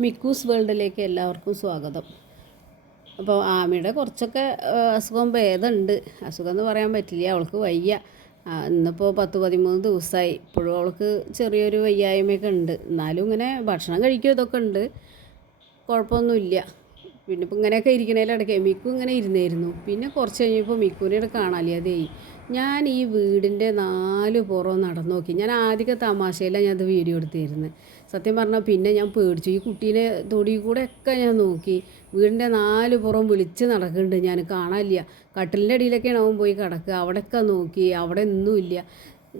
മിക്കൂസ് വേൾഡിലേക്ക് എല്ലാവർക്കും സ്വാഗതം. അപ്പോൾ ആമിയുടെ കുറച്ചൊക്കെ അസുഖം ഭേദമുണ്ട്. അസുഖം എന്ന് പറയാൻ പറ്റില്ല, അവൾക്ക് വയ്യ. ഇന്നിപ്പോൾ 10-13 ദിവസമായി. ഇപ്പോഴും അവൾക്ക് ചെറിയൊരു വയ്യായ്മയൊക്കെ ഉണ്ട്. എന്നാലും ഇങ്ങനെ ഭക്ഷണം കഴിക്കുക ഇതൊക്കെ ഉണ്ട്, കുഴപ്പമൊന്നുമില്ല. പിന്നെ ഇപ്പോൾ ഇങ്ങനെയൊക്കെ ഇരിക്കണേലിടയ്ക്ക് മിക്കു ഇങ്ങനെ ഇരുന്നായിരുന്നു. പിന്നെ കുറച്ച് കഴിഞ്ഞപ്പോൾ മിക്കുവിനെ കാണാനില്ലാതെ ഞാൻ ഈ വീടിൻ്റെ 4 പുറം നടന്നു നോക്കി. ഞാൻ ആദ്യമൊക്കെ തമാശയിലാണ് ഞാനത് വീഡിയോ എടുത്തിരുന്നത്. സത്യം പറഞ്ഞാൽ പിന്നെ ഞാൻ പേടിച്ചു. ഈ കുട്ടീനെ തൊടി കൂടെ ഒക്കെ ഞാൻ നോക്കി. വീടിൻ്റെ 4 പുറം വിളിച്ച് നടക്കുന്നുണ്ട്, ഞാൻ കാണാനില്ല. കട്ടിലിൻ്റെ അടിയിലൊക്കെയാണ് അവൻ പോയി കിടക്കുക. അവിടെയൊക്കെ നോക്കി, അവിടെ ഒന്നുമില്ല.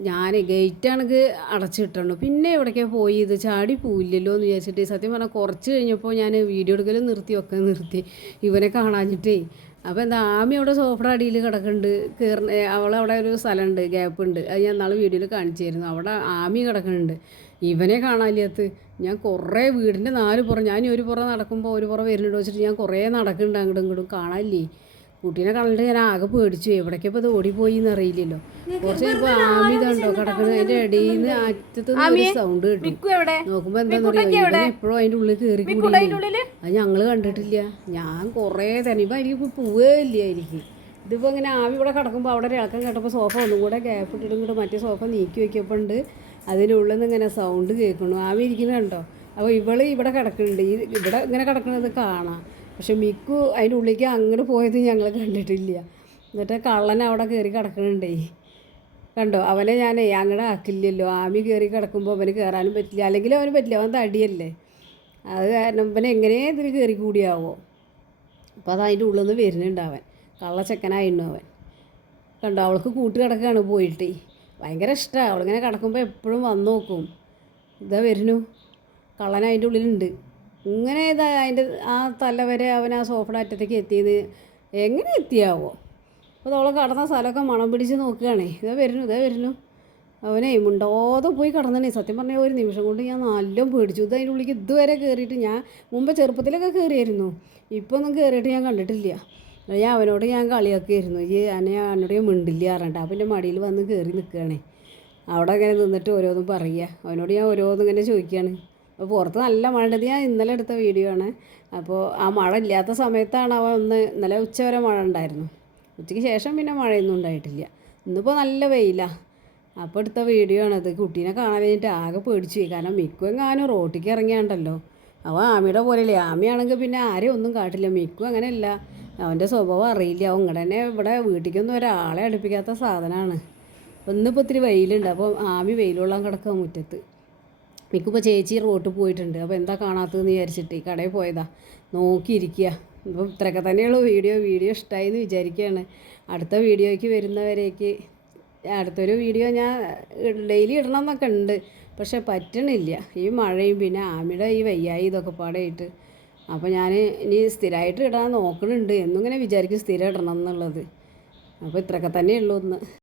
ഞാൻ ഗേറ്റാണെങ്കിൽ അടച്ചിട്ടു. പിന്നെ എവിടേക്കാണ് പോയി, ഇത് ചാടി പോയില്ലല്ലോ എന്ന് വിചാരിച്ചിട്ട് സത്യം പറഞ്ഞാൽ കുറച്ച് കഴിഞ്ഞപ്പോൾ ഞാൻ വീഡിയോ എടുക്കലും നിർത്തി ഇവനെ കാണാഞ്ഞിട്ടേ. അപ്പോൾ എന്താ ആമി അവിടെ സോഫയുടെ അടിയിൽ കിടക്കുന്നുണ്ട്. അവളവിടെ ഒരു സ്ഥലമുണ്ട്, ഗ്യാപ്പ് ഉണ്ട്, അത് ഞാൻ നാളെ വീഡിയോയിൽ കാണിച്ചായിരുന്നു. അവിടെ ആമി കിടക്കുന്നുണ്ട്. ഇവനെ കാണാനില്ലാത്ത ഞാൻ കുറേ വീടിൻ്റെ 4 പുറം, ഞാൻ ഒരു പുറം നടക്കുമ്പോൾ ഒരു പുറം വരുന്നുണ്ട് വെച്ചിട്ട് ഞാൻ കുറേ നടക്കുന്നുണ്ട്, അങ്ങോട്ടും ഇങ്ങോട്ടും കാണാനില്ലേ. കുട്ടീനെ കണ്ടിട്ട് ഞാൻ ആകെ പേടിച്ചു. എവിടേക്കപ്പോൾ ഇത് ഓടിപ്പോയി എന്നറിയില്ല. കുറച്ച് കഴിഞ്ഞപ്പോൾ ആമി ഇതുണ്ടോ കിടക്കുന്നത്, അതിൻ്റെ ഇടയിൽ നിന്ന് അറ്റത്ത് ഒരു സൗണ്ട് കിട്ടും. നോക്കുമ്പോൾ എന്താണെന്ന് അറിയാം, എപ്പോഴും അതിൻ്റെ ഉള്ളിൽ കയറി കൂടി. അത് ഞങ്ങൾ കണ്ടിട്ടില്ല. ഞാൻ കുറേ തനിപ്പോൾ എനിക്ക് പോവുകയില്ല. ഇതിപ്പോൾ ഇങ്ങനെ ആമി ഇവിടെ കിടക്കുമ്പോൾ അവിടെ ഒരു ഇളക്കം കേട്ടപ്പോൾ സോഫ ഒന്നും കൂടെ ഗ്യാപ്പ് ഇട്ടിട്ടും കൂടെ മറ്റേ സോഫ നീക്കി വയ്ക്കപ്പോൾ ഉണ്ട് അതിൻ്റെ ഉള്ളിൽ നിന്ന് ഇങ്ങനെ സൗണ്ട് കേൾക്കണു. ആമി ഇരിക്കുന്നത് കണ്ടോ. അപ്പോൾ ഇവള് ഇവിടെ കിടക്കുന്നുണ്ട്, ഇവിടെ ഇങ്ങനെ കിടക്കുന്നത് കാണാം. പക്ഷെ മിക്കു അതിൻ്റെ ഉള്ളിലേക്ക് അങ്ങോട്ട് പോയത് ഞങ്ങൾ കണ്ടിട്ടില്ല. എന്നിട്ട് കള്ളൻ അവിടെ കയറി കിടക്കുന്നുണ്ടേ കണ്ടോ. അവനെ ഞാൻ അങ്ങോട്ട് ആക്കില്ലല്ലോ. ആമി കയറി കിടക്കുമ്പോൾ അവന് കയറാനും പറ്റില്ല, അല്ലെങ്കിൽ അവന് പറ്റില്ല, അവൻ തടിയല്ലേ. അത് കാരണം അവൻ എങ്ങനെയേ ഇതിൽ കയറി കൂടിയാവോ. അപ്പോൾ അത് അതിൻ്റെ ഉള്ളിൽ നിന്ന് വരുന്നുണ്ട് അവൻ. കള്ളച്ചക്കനായിരുന്നു അവൻ. കണ്ടോ, അവൾക്ക് കൂട്ട് കിടക്കുകയാണ് പോയിട്ട്. ഭയങ്കര ഇഷ്ടമാണ്. അവളിങ്ങനെ കിടക്കുമ്പോൾ എപ്പോഴും വന്ന് നോക്കും. ഇതാ വരുന്നു കള്ളൻ അതിൻ്റെ ഉള്ളിലുണ്ട്. ഇങ്ങനെ ഇതാ അതിൻ്റെ ആ തല വരെ അവൻ ആ സോഫയുടെ അറ്റത്തേക്ക് എത്തിയത് എങ്ങനെ എത്തിയാവോ. അപ്പോൾ അവളെ കടന്ന സ്ഥലമൊക്കെ മണം പിടിച്ച് നോക്കുകയാണേ. ഇതാ വരുന്നു അവനെ മുണ്ടോതെ പോയി കടന്നേ. സത്യം പറഞ്ഞാൽ ഒരു നിമിഷം കൊണ്ട് ഞാൻ നല്ലോണം പേടിച്ചു. ഇത് അതിൻ്റെ ഉള്ളിലേക്ക് ഇതുവരെ കയറിയിട്ട് ഞാൻ മുമ്പ് ചെറുപ്പത്തിലൊക്കെ കയറിയായിരുന്നു, ഇപ്പോൾ ഒന്നും കയറിയിട്ട് ഞാൻ കണ്ടിട്ടില്ല. അവനോട് ഞാൻ കളിയാക്കിയായിരുന്നു, അവനോട് ഞാൻ മിണ്ടില്ല പറഞ്ഞിട്ട്. അപ്പം എൻ്റെ മടിയിൽ വന്ന് കയറി നിൽക്കുകയാണേ. അവിടെ ഇങ്ങനെ നിന്നിട്ട് ഓരോന്നും പറയുക. അവനോട് ഞാൻ ഓരോന്നും ഇങ്ങനെ ചോദിക്കുകയാണ്. അപ്പോൾ പുറത്ത് നല്ല മഴ ഉണ്ട്. ഞാൻ ഇന്നലെ എടുത്ത വീഡിയോ ആണ്. അപ്പോൾ ആ മഴ ഇല്ലാത്ത സമയത്താണ് ഇന്നലെ ഉച്ചവരെ മഴ ഉണ്ടായിരുന്നു. ഉച്ചയ്ക്ക് ശേഷം പിന്നെ മഴയൊന്നും ഉണ്ടായിട്ടില്ല. ഇന്നിപ്പോൾ നല്ല വെയിലാണ്. അപ്പോൾ എടുത്ത വീഡിയോ ആണത്. കുട്ടീനെ കാണാൻ കഴിഞ്ഞിട്ട് ആകെ പേടിച്ചു പോയി. കാരണം മിക്കു എങ്ങാനും റോട്ടിലേക്ക് ഇറങ്ങിയാണ്ടല്ലോ. അവൻ ആമിയുടെ പോലെയല്ലേ. ആമിയാണെങ്കിൽ പിന്നെ ആരെയും ഒന്നും കാട്ടില്ല. മിക്കു അങ്ങനെയല്ല, അവൻ്റെ സ്വഭാവം അറിയില്ല. അവൻ ഇങ്ങനെ തന്നെ ഇവിടെ വീട്ടിലേക്കൊന്നും ഒരാളെ അടുപ്പിക്കാത്ത സാധനമാണ്. ഇന്നിപ്പോൾ ഇത്തിരി വെയിലുണ്ട്. അപ്പോൾ ആമി വെയിലുള്ള കിടക്കുക മുറ്റത്ത്. മിക്കിപ്പോൾ ചേച്ചി റോട്ടിൽ പോയിട്ടുണ്ട്. അപ്പോൾ എന്താ കാണാത്തതെന്ന് വിചാരിച്ചിട്ട് കടയിൽ പോയതാ, നോക്കിയിരിക്കുക. ഇപ്പം ഇത്രയൊക്കെ തന്നെയുള്ള വീഡിയോ ഇഷ്ടമായി എന്ന് വിചാരിക്കുകയാണ്. അടുത്ത വീഡിയോയ്ക്ക് വരുന്നവരേക്ക് അടുത്തൊരു വീഡിയോ ഞാൻ ഡെയിലി ഇടണം എന്നൊക്കെ ഉണ്ട്, പക്ഷെ പറ്റണില്ല. ഈ മഴയും പിന്നെ ആമിയുടെ ഈ വയ്യായി ഇതൊക്കെ പാടായിട്ട്. അപ്പോൾ ഞാൻ ഇനി സ്ഥിരമായിട്ട് ഇടാൻ നോക്കണുണ്ട്. എന്നിങ്ങനെ വിചാരിക്കും സ്ഥിരം ഇടണം എന്നുള്ളത്. അപ്പോൾ ഇത്രയൊക്കെ തന്നെയുള്ളൂ ഒന്ന്.